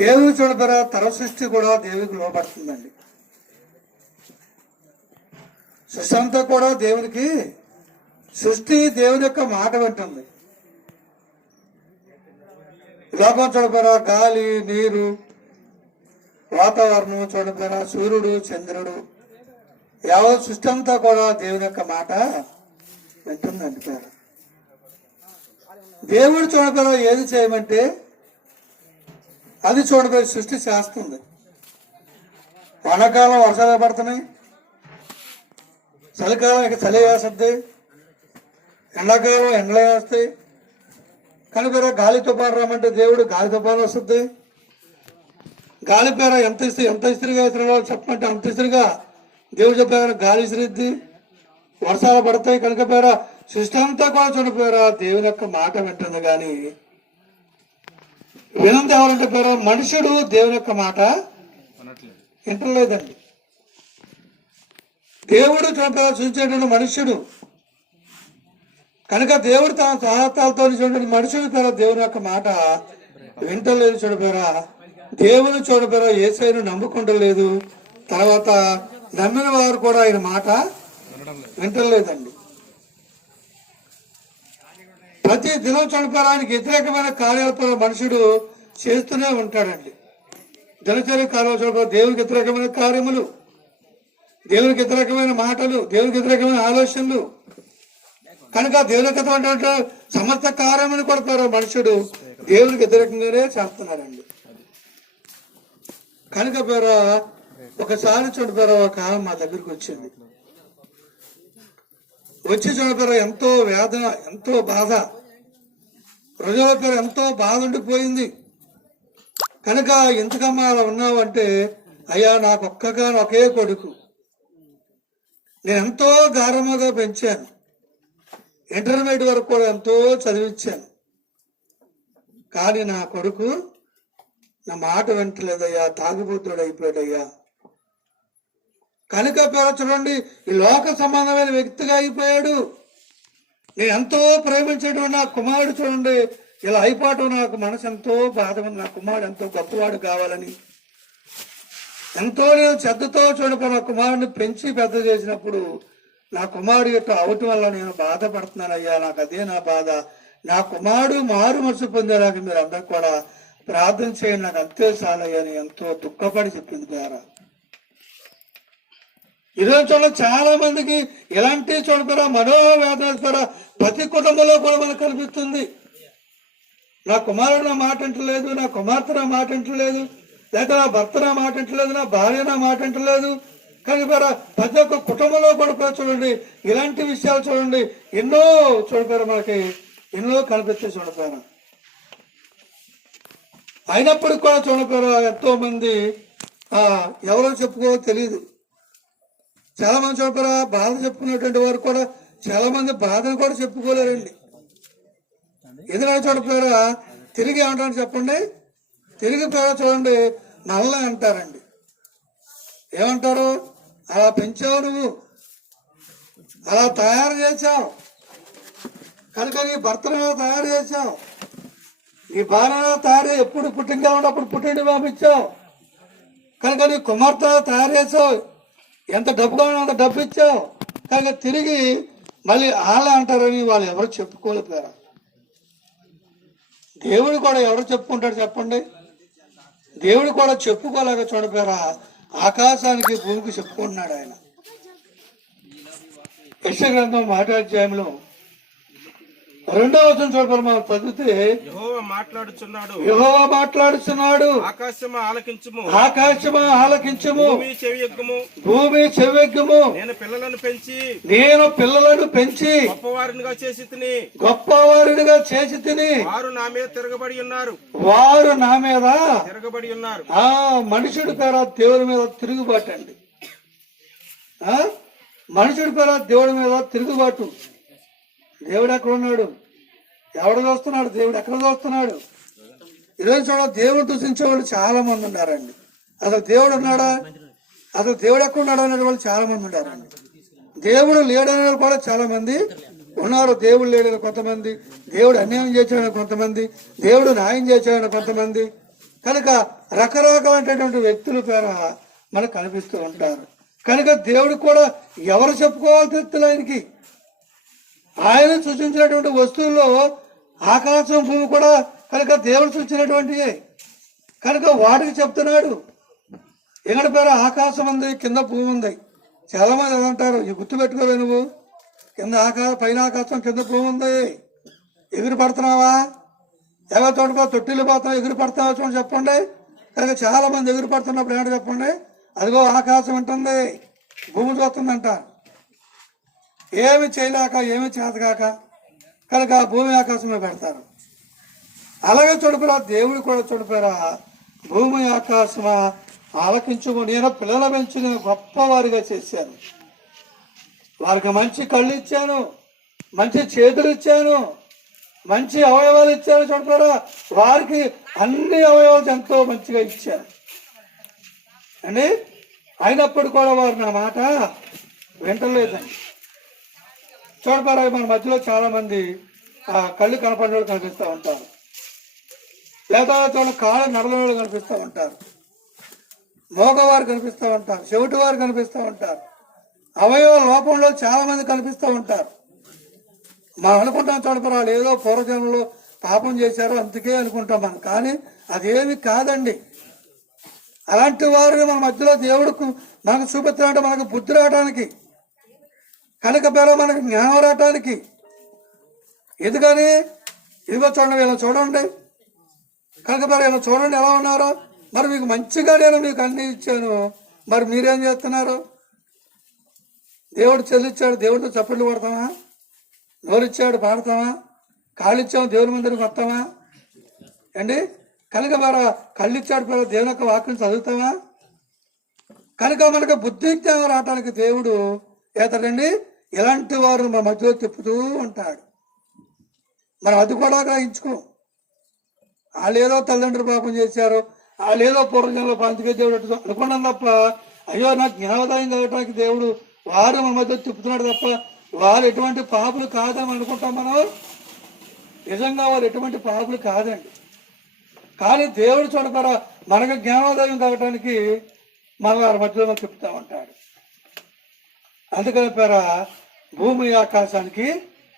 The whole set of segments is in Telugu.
దేవుని చూడబరా తర సృష్టి కూడా దేవునికి లోపడుతుందండి. సృష్టి అంతా కూడా దేవునికి, సృష్టి దేవుని యొక్క మాట వింటుంది. లోకం చూడబరా గాలి, నీరు, వాతావరణం చూడబరా సూర్యుడు, చంద్రుడు, యావత్ సృష్టి అంతా కూడా దేవుని యొక్క మాట వింటుందండి. పేరు దేవుడు చూడబరా ఏది చేయమంటే అది చూడబోయి సృష్టి చేస్తుంది. వానాకాలం వర్షాలు పడుతున్నాయి, చలికాలం ఇక చలి వేస్తుంది, ఎండాకాలం ఎండలు వేస్తాయి. కనుక గాలి తుఫాను రమ్మంటే దేవుడు గాలి తుఫాను వస్తుంది. గాలి పేర ఎంత ఇస్త్రీగా ఇస్త్రీలో చెప్పమంటే అంత ఇస్త్రీగా దేవుడు చెప్పారు గాలి ఇసిరిద్ది, వర్షాలు పడతాయి. కనుక పేర సృష్టి అంతా కూడా చూడపోయారా దేవుని యొక్క మాట వింటుంది. కానీ వినంత ఎవరంటే పేరు మనుషుడు దేవుని యొక్క మాట వింటలేదండి. దేవుడు సృష్టించేటువంటి మనుష్యుడు కనుక దేవుడు తన సహాయతాలతో చూడండి మనుషుడు పేర దేవుని యొక్క మాట వింటలేదు. చూడపోయారా దేవుని చూడపోయారా యేసయ్యను నమ్ముకుంటలేదు. తర్వాత నమ్మిన వారు కూడా ఆయన మాట వింటలేదండి. ప్రతి దినం చూడపోయారా ఆయనకి వ్యతిరేకమైన కార్యాలతో మనుషుడు చేస్తూనే ఉంటాడండి. దినచర్య కార్యాలు చూడపోయారు దేవునికి వ్యతిరేకమైన కార్యములు, దేవునికి వ్యతిరేకమైన మాటలు, దేవునికి వ్యతిరేకమైన ఆలోచనలు. కనుక దేవుని వ్యతిరేకమైన సమస్త కార్యములు కొడతారు మనుషుడు దేవునికి వ్యతిరేకంగానే చేస్తున్నారండి. కనుక పేర ఒకసారి చూడపోయారా ఒక మా దగ్గరికి వచ్చింది. వచ్చి చూడపోయారా ఎంతో వేదన, ఎంతో బాధ, ప్రజల పేరు ఎంతో బాధ ఉండిపోయింది. కనుక ఎంతకమ్మా అలా ఉన్నావు అంటే, అయ్యా నాకు ఒకే కొడుకు, నేను ఎంతో గారముగా పెంచాను, ఇంటర్మీడియట్ వరకు కూడా ఎంతో చదివించాను, కానీ నా కొడుకు నా మాట వింటలేదయ్యా, తాగుబోతుడు అయిపోయాడయ్యా. కనుక పేరు చూడండి ఈ లోక సంబంధమైన వ్యక్తిగా అయిపోయాడు. నేను ఎంతో ప్రేమించేటువంటి నా కుమారుడు చూడండి ఇలా అయిపోవటం నాకు మనసు ఎంతో బాధ ఉంది. నా కుమారుడు ఎంతో గొప్పవాడు కావాలని ఎంతో నేను శ్రద్ధతో చూడపో నా కుమారుడిని పెంచి పెద్ద చేసినప్పుడు నా కుమారుడు యొక్క అవటం వల్ల నేను బాధపడుతున్నానయ్యా, నాకు అదే నా బాధ. నా కుమారుడు మారు మనసు పొందేలాగా మీరు అందరూ కూడా ప్రార్థన చేయండి, నాకు అంతే చాలయ్యా అని ఎంతో దుఃఖపడి చెప్పింది ద్వారా. ఈరోజు చూడ చాలా మందికి ఎలాంటి చూడతారా మనోవేదన ప్రతి కుటుంబంలో కూడా మనకు కనిపిస్తుంది. నా కుమారుడు నా మాట అంటలేదు, నా కుమార్తె నా మాట అంటలేదు, లేక నా భర్త నా మాట అంటలేదు, నా భార్య నా మాట అంటలేదు. కానీ ప్రతి ఒక్క కుటుంబంలో కూడా చూడండి ఇలాంటి విషయాలు చూడండి ఎన్నో చూడతారు, మనకి ఎన్నో కనిపిస్తే చూడతారు. అయినప్పటికి కూడా చూడతారు ఎంతో మంది ఎవరో చెప్పుకో తెలియదు. చాలా మంది చూడతారా బాధ చెప్పుకున్నటువంటి వారు కూడా చాలా మంది బాధను కూడా చెప్పుకోలేరండి. ఎందుకంటే చూడపోయారా తిరిగి ఏమంటారు చెప్పండి, తిరిగి పేర చూడండి నల్ల అంటారండి. ఏమంటారు, అలా పెంచావు నువ్వు, అలా తయారు చేసావు, కనుక నీ భర్తను తయారు చేసావు, నీ భార్య తయారు ఎప్పుడు పుట్టింగా ఉన్నప్పుడు పుట్టింటి పంపించావు, కనుక నీ కుమార్తె తయారు చేసావు, ఎంత డబ్బుగా ఉన్నా అంత డబ్బు ఇచ్చావు. కనుక తిరిగి మళ్ళీ వాళ్ళే అంటారని వాళ్ళు ఎవరు చెప్పుకోలేకపోయారు. దేవుడు కూడా ఎవరు చెప్పుకుంటాడు చెప్పండి, దేవుడు కూడా చెప్పుకోలేక చూడపోయారా ఆకాశానికి భూమికి చెప్పుకుంటున్నాడు ఆయన. యెషయా గ్రంథం 1వ అధ్యాయంలో 2వ వచనం చూడబోరు మనం చదివితే, యెహోవా మాట్లాడుచున్నాడు, ఆకాశమా ఆలకించుము, ఆకాశమా ఆలకించుము, భూమి చెవియొగ్గుము, నేను పిల్లలను పెంచి గొప్పవారినిగా చేసి తిని వారు నా మీద తిరగబడి ఉన్నారు. మనుషుడి పేర దేవుడి మీద తిరుగుబాటు అండి. మనుషుడి పేర దేవుడి మీద తిరుగుబాటు. దేవుడు ఎక్కడ ఉన్నాడు, ఎవడు చూస్తున్నాడు, దేవుడు ఎక్కడ చూస్తున్నాడు? ఈరోజు చూడ దేవుడు దూషించే వాళ్ళు చాలా మంది ఉన్నారండి. అసలు దేవుడు ఉన్నాడా, అసలు దేవుడు ఎక్కడ ఉన్నాడు అనే వాళ్ళు చాలా మంది ఉన్నారండి. దేవుడు లేడనే వాళ్ళు కూడా చాలా మంది ఉన్నారు. దేవుడు లేడని కొంతమంది, దేవుడు అన్యాయం చేశాడని కొంతమంది, దేవుడు న్యాయం చేశాడని కొంతమంది. కనుక రకరకాలైనటువంటి వ్యక్తుల పేర మనకు కనిపిస్తూ ఉంటారు. కనుక దేవుడు కూడా ఎవరు చెప్పుకోవాలి వ్యక్తులు ఆయనకి. ఆయన సృష్టించినటువంటి వస్తువుల్లో ఆకాశం భూమి కూడా కనుక దేవుడు సృష్టించినటువంటివి కనుక వాటికి చెప్తున్నాడు. ఎక్కడ పేరు ఆకాశం ఉంది, కింద భూమి ఉంది. చాలా మంది అంటారు, ఈ గుర్తు పెట్టుకోవే నువ్వు, కింద పైన ఆకాశం కింద భూమి ఉంది, ఎగురు పడుతున్నావా? ఎవరి తోడుకో తొట్టిల్లు పోతున్నావు, ఎగురు పడుతున్నావా చూడండి చెప్పండి. కనుక చాలా మంది ఎగురు పడుతున్నప్పుడు ఏమంటే చెప్పండి, అదిగో ఆకాశం ఉంటుంది, భూమి చూస్తుందంట. ఏమి చేయలేక ఏమి చేతగాక కనుక భూమి ఆకాశమే పెడతారు. అలాగే చూడిపోరా దేవుడు కూడా చూడిపోయారా, భూమి ఆకాశమా ఆలకించుకో, నేను పిల్లల పెంచి నేను గొప్పవారిగా చేశాను, వారికి మంచి కళ్ళు ఇచ్చాను, మంచి చేతులు ఇచ్చాను, మంచి అవయవాలు ఇచ్చాను. చూడతారా వారికి అన్ని అవయవాలు ఎంతో మంచిగా ఇచ్చాను అండి. అయినప్పుడు కూడా వారు నా మాట వింటలేదండి. చూడతారా మన మధ్యలో చాలా మంది కళ్ళు కనపడిన వాళ్ళు కనిపిస్తూ ఉంటారు, లేదా చూడ కాళ్ళు నడలని వాళ్ళు కనిపిస్తూ ఉంటారు, మోగవారు కనిపిస్తూ ఉంటారు, చెవిటి వారు కనిపిస్తూ ఉంటారు, అవయవ లోపంలో చాలా మంది కనిపిస్తూ ఉంటారు. మనం అనుకుంటాం చూడపరా వాళ్ళు ఏదో పూర్వజన్మలో పాపం చేశారో అందుకే అనుకుంటాం మనం, కానీ అదేమి కాదండి. అలాంటి వారిని మన మధ్యలో దేవుడు మనకు చూపిస్తున్నాడు, మనకు బుద్ధి రావడానికి, కనుక పేర మనకు జ్ఞానం రావటానికి. ఎందుకని ఇదిగో చూడండి, వీళ్ళని చూడండి, కనుక పేర వీళ్ళని చూడండి ఎలా ఉన్నారో. మరి మీకు మంచిగా నేను మీకు అన్ని ఇచ్చాను, మరి మీరేం చేస్తున్నారు? దేవుడు చెల్లిచ్చాడు, దేవుడితో చప్పట్లు పడతామా? నోరిచ్చాడు పాడతామా? కాళ్ళు ఇచ్చాము దేవుని మందిరికి వస్తామా అండి? కనుక మరి కళ్ళు ఇచ్చాడు పిల్లలు దేవుని యొక్క వాక్యం చదువుతామా? కనుక మనకు బుద్ధి జ్ఞానం రావటానికి దేవుడు ఏతాడండి ఇలాంటి వారు మా మధ్యలో తిప్పుతూ ఉంటాడు. మనం అది కూడా గ్రహించుకో. వాళ్ళు ఏదో తల్లిదండ్రులు పాపం చేశారు, వాళ్ళు ఏదో పూర్వజంలో పంచగా దేవుడు అనుకున్నాం తప్ప, అయ్యో నాకు జ్ఞానోదయం కలగటానికి దేవుడు వారు మన మధ్య తిప్పుతున్నాడు తప్ప వారు ఎటువంటి పాపులు కాదని అనుకుంటాం మనం. నిజంగా వారు ఎటువంటి పాపులు కాదండి. కానీ దేవుడు చూడపరా మనకు జ్ఞానోదయం కలగటానికి మన వారి మధ్యలో తిప్పుతూ ఉంటాడు. అందుకని పేరా భూమి ఆకాశానికి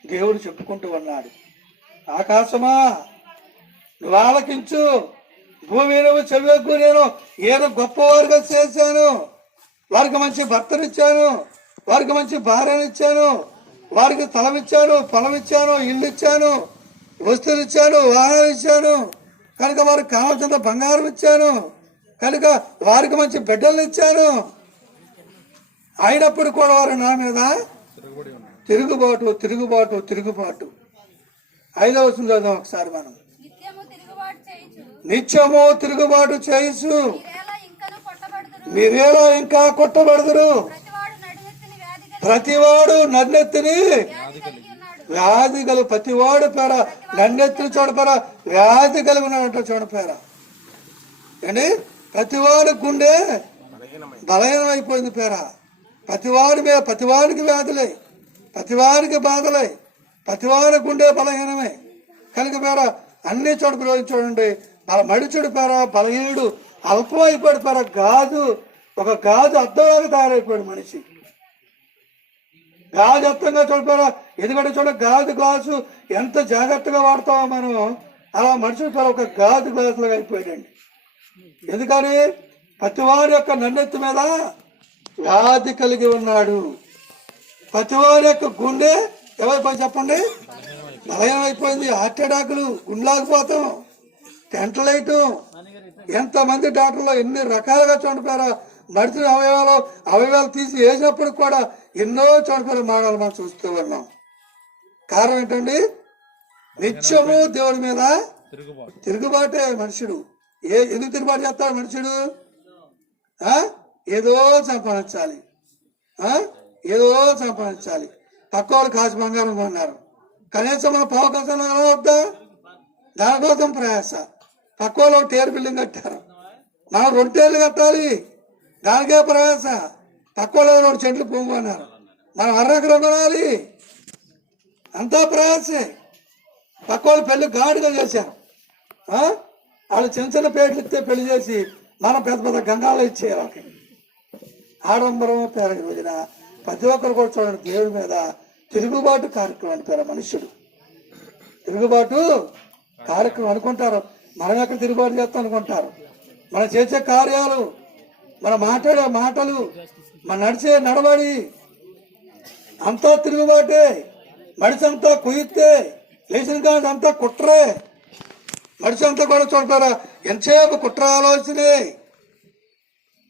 దేవుడు చెప్పుకుంటూ ఉన్నాడు, ఆకాశమా నువ్వు ఆలకించు, భూమి నువ్వు చెవికు, నేను ఏదో గొప్పవారుగా చేశాను, వారికి మంచి భర్తనిచ్చాను, వారికి మంచి భార్యను ఇచ్చాను, వారికి స్థలం ఇచ్చాను, పొలం ఇచ్చాను, ఇల్లు ఇచ్చాను, వస్తువులు ఇచ్చాను, వాహనాలు ఇచ్చాను, కనుక వారికి కావాల్సినంత బంగారం ఇచ్చాను, కనుక వారికి మంచి బిడ్డలను ఇచ్చాను. అయినప్పుడు కూడా వారు నా మీద తిరుగుబాటు తిరుగుబాటు తిరుగుబాటు. 5వ వచనం చదువుదాం ఒకసారి మనం. నిత్యము తిరుగుబాటు చేయుచు మీరేలా ఇంకా కొట్టబడదురు, ప్రతివాడు నన్నెత్తిని వ్యాధి కలుగు, ప్రతివాడు పేర నన్నెత్తిని చూడపేర వ్యాధి కలిగి ఉన్నాడంట. చూడపేర అండి, ప్రతివాడు గుండె బలహీనం అయిపోయింది పేర. ప్రతివాడి మీద ప్రతివాడికి వ్యాధులే, ప్రతివాడికి బాధలే, ప్రతివాడి గుండె బలహీనమే. కనుక పేర అన్ని చోటు చూడండి, మడిచుడు పేర బలహీనుడు అల్పం అయిపోయాడు పేర. గాజు ఒక గాజు అర్థంలాగా తయారైపోయాడు మనిషి. గాజు అర్థంగా చూడపారా, ఎందుకంటే చూడ గాజు గ్లాసు ఎంత జాగ్రత్తగా వాడతామో మనం, అలా మనుషులు పేర ఒక గాజు గ్లాసులాగా అయిపోయాడండి. ఎందుకని ప్రతివారి యొక్క నన్నెత్తి మీద వ్యాధి కలిగి ఉన్నాడు. ప్రతివారి యొక్క గుండె ఎవరైపోయి చెప్పండి బలహీనం అయిపోయింది. హార్ట్ అటాకులు, గుండెలాగిపోతాం, టెంటలైటు, ఎంతమంది డాక్టర్లు ఎన్ని రకాలుగా చూడపారా. మడిచిన అవయవాలు తీసి వేసినప్పుడు కూడా ఎన్నో చోట్ల మానవాళ్ళు మనం చూస్తూ ఉన్నాం. కారణం ఏంటండి? నిత్యము దేవుడి మీద తిరుగుబాటే మనుషుడు. ఎందుకు తిరుగుబాటు చేస్తాడు మనుషుడు? ఏదో సంపాదించాలి, ఏదో సంపాదించాలి. పక్క వాళ్ళు కాసు బంగారం కొన్నారు, కనీసం మన పావు కోసం వద్దా? దానికోసం ప్రయాస. పక్క వాళ్ళు టేర్ బిల్డింగ్ కట్టారు, మనం 2 టేర్లు కట్టాలి, దానికే ప్రయాస. తక్కువ 2 చెట్లు పొంగున్నారు, మనం అర్రెకరం కొనాలి, అంతా ప్రయాసే. తక్కువ పెళ్లి గాడిగా చేశారు, వాళ్ళు చిన్న చిన్న పేర్లు ఇస్తే పెళ్లి చేసి మనం పెద్ద పెద్ద గంగాలు ఇచ్చేయాలి వాళ్ళకి. ఆడంబరం పేర ఈ రోజున ప్రతి ఒక్కరు కూడా చూడండి దేవుడి మీద తిరుగుబాటు కార్యక్రమం అనిపారు మనుషుడు. తిరుగుబాటు కార్యక్రమం అనుకుంటారు. మనం ఎక్కడ తిరుగుబాటు చేస్తాం అనుకుంటారు. మనం చేసే కార్యాలు, మన మాట్లాడే మాటలు, మన నడిచే నడవడి అంతా తిరుగుబాటే. మనిషి అంతా కుయితే లేచిన కాదు అంతా కుట్రే. మనిషి అంతా కూడా చూడతారా ఎంతసేపు కుట్ర ఆలోచనే.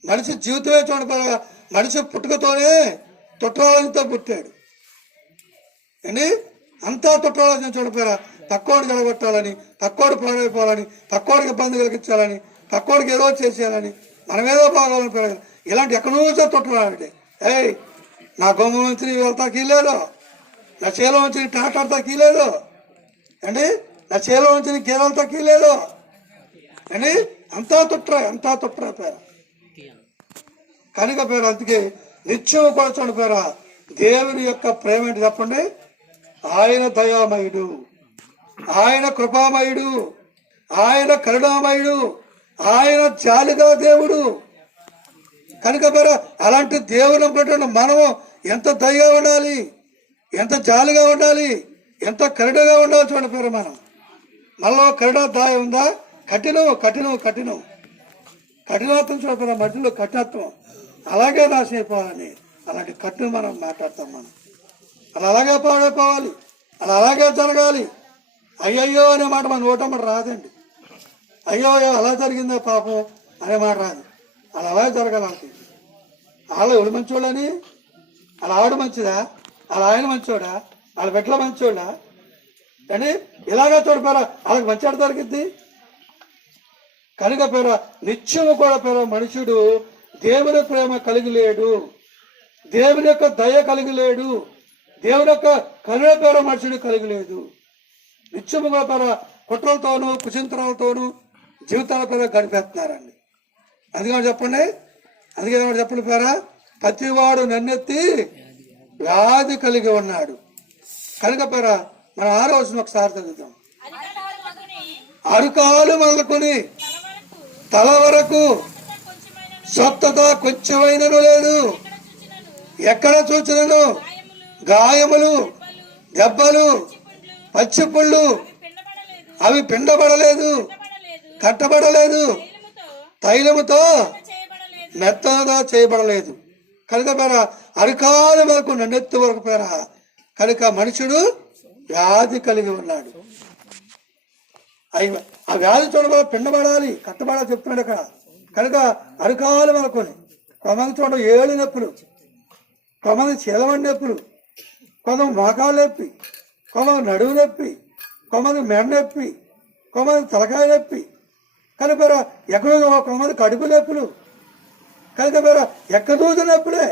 మనిషి జీవితమే చూడతారా మనిషి పుట్టుకతోనే తుట్రాలతో పుట్టాడు అండి. అంతా తుట్రాలోచన చూడపోయారా పక్కోడు జడగొట్టాలని, పక్కోడు పాడైపోవాలని, పక్కోడికి ఇబ్బంది కలిగించాలని, పక్కోడికి ఏదో చేసేయాలని, మనమేదో బాగోవాలని పోయారు. ఇలాంటి ఎక్కడి నుంచో తుట్రాలంటే ఏయ్ నా గొమ్మ నుంచి వెళ్తాకి లేదు, నా చేలో నుంచి టాటాడతాకి లేదు అండి, నా చేలో నుంచి గేదెలతాకి లేదు అండి. అంతా తుట్రా పేర కనుక పేరు. అందుకే నిత్యం కూడా చూడపోయారా దేవుని యొక్క ప్రేమ ఏంటి చెప్పండి. ఆయన దయామయుడు, ఆయన కృపామయుడు, ఆయన కరుణామయుడు, ఆయన జాలిగా దేవుడు. కనుక పేరు అలాంటి దేవుని పెట్టండి మనము ఎంత దయగా ఉండాలి, ఎంత జాలిగా ఉండాలి, ఎంత కరుణగా ఉండాలి చూడండి పేరు. మనం మనలో కరుణ దాయ ఉందా? కఠినత్వం చూడపోయిన మధ్యలో కఠినత్వం అలాగే నాశైపోవాలని అలాంటి కట్టును మనం మాట్లాడతాం. మనం అలాగే పాడైపోవాలి, అలాగే జరగాలి. అయ్యయ్యో అనే మాట మన నోటమాట రాదండి. అయ్యో అలా జరిగిందా పాపం అనే మాట రాదు. అలాగే జరగాలి. వాళ్ళ ఎవడు మంచోడని, అలా ఆవిడ మంచిదా, అలా ఆయన మంచోడా, వాళ్ళ బిడ్డల మంచోడా అని ఇలాగా చూడపోయారా వాళ్ళకి మంచి దొరికిద్ది. కనుక పేర నిత్యము కూడా పేర మనుషుడు దేవుని ప్రేమ కలిగి లేడు, దేవుని యొక్క దయ కలిగి లేడు, దేవుని యొక్క కరుణ పేర మనుషుడు కలిగి లేదు. నిత్యము కూడా పేర కుట్రలతోనూ కుచింతరాలతోనూ జీవితాల పేర గడిపేస్తున్నారండి. అందుకని చెప్పండి, చెప్పండి పేర ప్రతివాడు నన్నెత్తి వ్యాధి కలిగి ఉన్నాడు. కనుక పేర మన 6వ వచనం ఒకసారి చదువుతాం. అరుకాలు మొదలుకొని తల వరకు స్వస్థత కొంచెమైనను లేదు, ఎక్కడ చూచినను గాయములు, దెబ్బలు, పచ్చిపుళ్ళు, అవి పిండబడలేదు, కట్టబడలేదు, తైలముతో మెత్తగా చేయబడలేదు. కనుక పేర అరికాలు వరకు నన్నెత్తు వరకు పేర కనుక మనుషుడు వ్యాధి కలిగి ఉన్నాడు. ఆ వ్యాధి చూడబడ పిండబడాలి, కట్టబడాలి చెప్తున్నాడు అక్కడ. కనుక అరికాలు వరకుని కొంతమంది చూడ ఏళ్ళు నొప్పులు, కొంతమంది చీలవండి నొప్పులు, కొంతమంది మోకాలు నొప్పి, కొంతమంది నడువు నొప్పి, కొంతమంది మెడ నొప్పి, కొంతమంది తలకాయ నొప్పి. కనుక ఎక్కడో కొంతమంది కడుపు నొప్పులు. కనుక ఎక్కడ చూసినప్పుడే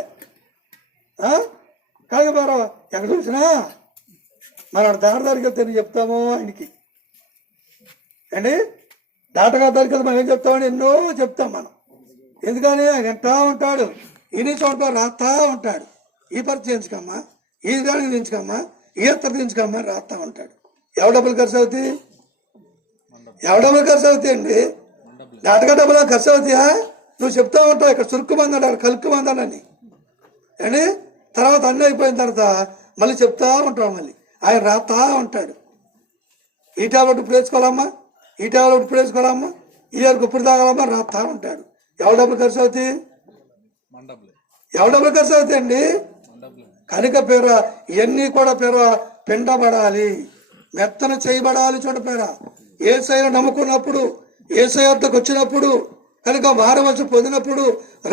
కనుక ఎక్కడ చూసినా మనం దారి దగ్గరికి వెళ్తే చెప్తాము ఆయనకి అండి. డాక్టర్ దగ్గరికి వెళ్తే మనం ఏం చెప్తామని ఎన్నో చెప్తాం మనం. ఎందుకని ఆయన వింటా ఉంటాడు, ఇన్ని చోట రాస్తా ఉంటాడు. ఈ పరిచయం చేయించుకమ్మా, ఈ దానికి దించుకమ్మా, ఈ ఎత్తర దించుకమ్మా రాస్తా ఉంటాడు. ఎవరు డబ్బులు ఖర్చు అవుతాయి? అండి డాక్టర్ డబ్బులు ఖర్చు అవుతాయా? నువ్వు చెప్తా ఉంటావు ఇక్కడ చురుకు మంది అంటారు, కలుక్కు మంది అని అండి. తర్వాత అన్నీ అయిపోయిన తర్వాత మళ్ళీ చెప్తా ఉంటాం, మళ్ళీ ఆయన రాస్తా ఉంటాడు. ఈ టాబ్లెట్ ఇప్పుడు వేసుకోవాలమ్మా, ఈ టాబ్లెట్ ఇప్పుడు వేసుకోవాలమ్మా, ఈ వరకు ఇప్పుడు తాగాలమ్మా రాస్తా ఉంటాడు. ఎవరు డబ్బులు ఖర్చు అవుతాయి? అండి. కనుక పేర ఇవన్నీ కూడా పేర పిండబడాలి, మెత్తన చేయబడాలి. చూడ పేర యేసయ్యను నమ్ముకున్నప్పుడు, యేసయ్య వద్దకు వచ్చినప్పుడు, కనుక మారవలసి పొందినప్పుడు,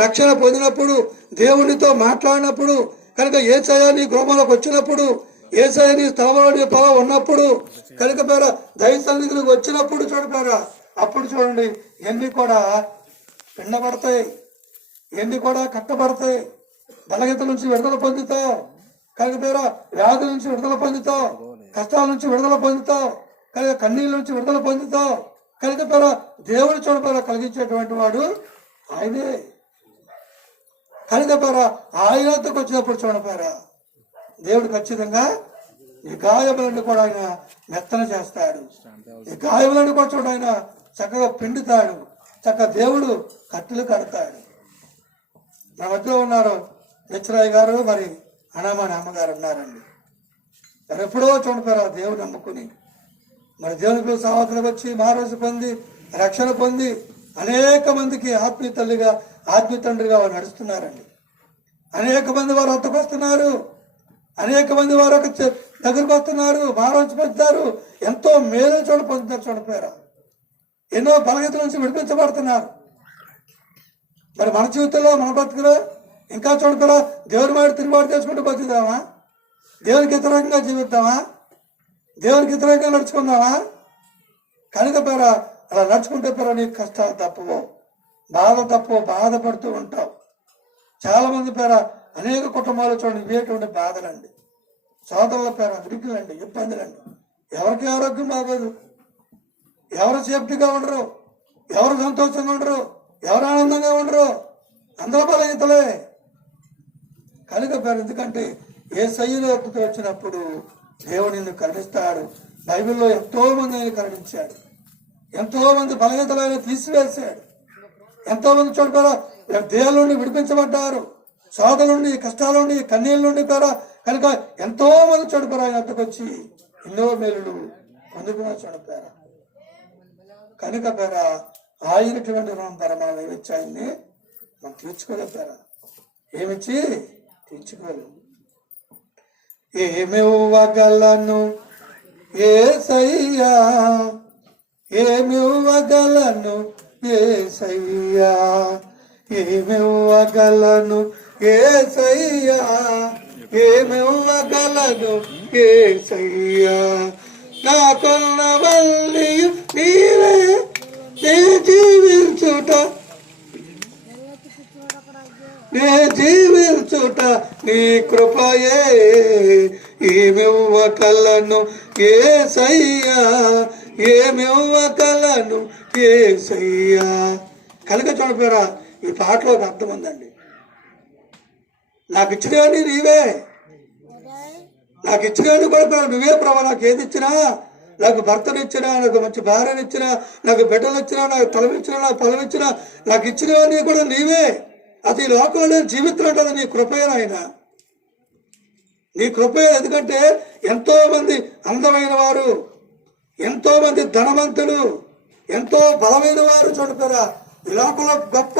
రక్షణ పొందినప్పుడు, దేవునితో మాట్లాడినప్పుడు, కనుక యేసయ్య నీ గృహంలోకి వచ్చినప్పుడు, యేసయ్య నీ స్థలంలో నీ పొలం ఉన్నప్పుడు, కనుక పేర దైవ సన్నిధికి వచ్చినప్పుడు చూడపేరా అప్పుడు చూడండి ఎన్ని కూడా పిండబడతాయి, ఎన్ని కూడా కట్టబడతాయి. బలహీనత నుంచి విడుదల పొందుతావు, కనుక పేర వ్యాధుల నుంచి విడుదల పొందుతావు, కష్టాల నుంచి విడుదల పొందుతావు, కనుక కన్నీళ్ళ నుంచి విడుదల పొందుతావు. కనుక పేర దేవుడు చూడపేర కలిగించేటువంటి వాడు ఆయనే. కనుక పేర ఆయనకు వచ్చినప్పుడు చూడపేరా దేవుడు ఖచ్చితంగా నీ గాయములను కూడా ఆయన మెత్తన చేస్తాడు. నీ గాయములను కూడా చూడ ఆయన చక్కగా పిండుతాడు. చక్కగా దేవుడు కట్టెలు కడతాడు. మన మధ్యలో ఉన్నారు నిచ్చరాయ్ గారు, మరి అనామని అమ్మగారు ఉన్నారండి. మరి ఎప్పుడో చూడపోయారు దేవుడు నమ్ముకుని మరి దేవునికి సహోదరులకు వచ్చి మారోజు పొంది రక్షణ పొంది అనేక మందికి ఆత్మీయ తల్లిగా ఆత్మీయ తండ్రిగా వారు నడుస్తున్నారండి. అనేక మంది వారు వద్దకు వస్తున్నారు. అనేక మంది వారు ఒక దగ్గరకు వస్తున్నారు. మారోజు పొందుతారు. ఎంతో మేలు పొందుతారు. చూడపోయారు ఎన్నో బలహీనతల నుంచి విడిపించబడుతున్నారు. మరి మన జీవితంలో మన బ్రతుకులో ఇంకా చూడపోయారా దేవుని మాట తిరుగుబాటు చేసుకుంటూ బతుకుదామా? దేవునికి వ్యతిరేకంగా జీవిద్దామా? దేవునికి వ్యతిరేకంగా నడుచుకుందామా? కనుక పేరా అలా నడుచుకుంటే పేరా నీకు కష్టాలు తప్పవు, బాధ తప్పవు, బాధపడుతూ ఉంటావు. చాలా మంది పేర అనేక కుటుంబాలు చూడండి ఇవేటువంటి బాధలండి, సోదరుల పేర విడుకులండి, ఇబ్బందులండి. ఎవరికి ఆరోగ్యం బాగోదు, ఎవరు సేఫ్టీగా ఉండరు, ఎవరు సంతోషంగా ఉండరు, ఎవరు ఆనందంగా ఉండరు, అందరూ బలహీనతలే. కనుక పేరు ఎందుకంటే ఏ సయ్యలో వచ్చినప్పుడు దేవుడు నిన్ను కరుణిస్తాడు. బైబిల్లో ఎంతో మంది ఆయన కరుణించాడు. ఎంతో మంది బలహీనతలు ఆయన తీసివేశాడు. ఎంతో మంది చూడతారా దేవుల నుండి విడిపించబడ్డారు. సోదరుల నుండి, కష్టాల నుండి, కన్నీళ్ళ నుండి పేర కనుక ఎంతో మంది చూడతారు ఆయన అడ్డుకొచ్చి ఎన్నో మేలులు పొందుకున్న చూడతారా. కనుక పేర ఆయనటువంటి రుణం పేర మనం ఏమిచ్చి ఆయన్ని మనం తీర్చుకోలేపారా, ఏమిచ్చి తీర్చుకోలేము. ఏమివ్వగలను యేసయ్యా, ఏమివ్వగలను యేసయ్యా, ఏమివ్వగలను యేసయ్యా, ఏమివ్వగలను యేసయ్యా. నాకున్నవన్నీ నీవే, నే జీవించుట నీ కృపయే. ఏమివ్వగలను యేసయ్యా, ఏమివ్వగలను యేసయ్యా. కనుక చూడపోయారా ఈ పాటలో ఒక అర్థం ఉందండి. నాకు ఇచ్చినవన్నీ నీవే, నాకు ఇచ్చినవన్నీ కూడా నువ్వే ప్రభా. నాకు ఏది ఇచ్చినా, నాకు భర్తనిచ్చినా, నాకు మంచి భార్యనిచ్చినా, నాకు బిడ్డలు ఇచ్చినా, నాకు తలం ఇచ్చినా, నాకు పొలం ఇచ్చినా, నాకు ఇచ్చినవన్నీ కూడా నీవే. అది ఈ లోకంలో జీవితం ఉంటుంది నీ కృపయే ఆయన, నీ కృపయే. ఎందుకంటే ఎంతో మంది అందమైన వారు, ఎంతో మంది ధనవంతులు, ఎంతో బలమైన వారు చూడతారా ఈ లోకంలో గొప్ప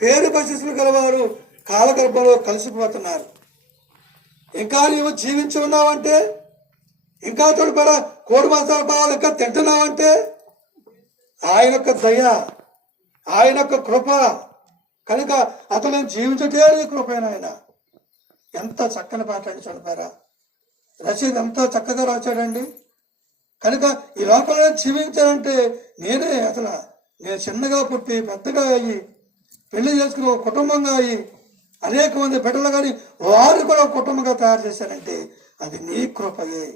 పేరు ప్రశస్తులు గలవారు కాలగర్భంలో కలిసిపోతున్నారు. ఇంకా నీవు జీవించి ఉన్నావంటే, ఇంకా చూడతారా కోడి మసాల పాలు ఇంకా తింటున్నావంటే ఆయన యొక్క దయ, ఆయన యొక్క కృప. కనుక అతను జీవించటే నీ కృపైన ఆయన. ఎంత చక్కని పాట అండి చూడతారా. రచయిత ఎంతో చక్కగా రాశాడండి. కనుక ఈ లోకంలో జీవించాలంటే నేనే అసలు నేను చిన్నగా పుట్టి పెద్దగా అయ్యి పెళ్లి చేసుకుని ఒక కుటుంబంగా అయ్యి అనేక మంది బిడ్డలు కానీ వారు కూడా ఒక కుటుంబంగా తయారు చేశారంటే అది నీ కృపయే.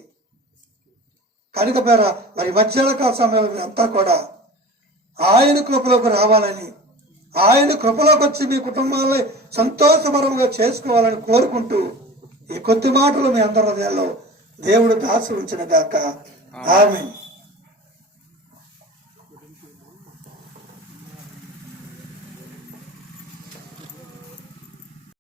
కనుక పేర మరి మధ్యాహ్నకాల సమయంలో అంతా కూడా ఆయన కృపలోకి రావాలని, ఆయన కృపలోకి వచ్చి మీ కుటుంబాలని సంతోషపరంగా చేసుకోవాలని కోరుకుంటూ ఈ కొద్ది మాటలు మీ అందరి హృదయాల్లో దేవుడు దాచి ఉంచిన గాక. ఆమేన్.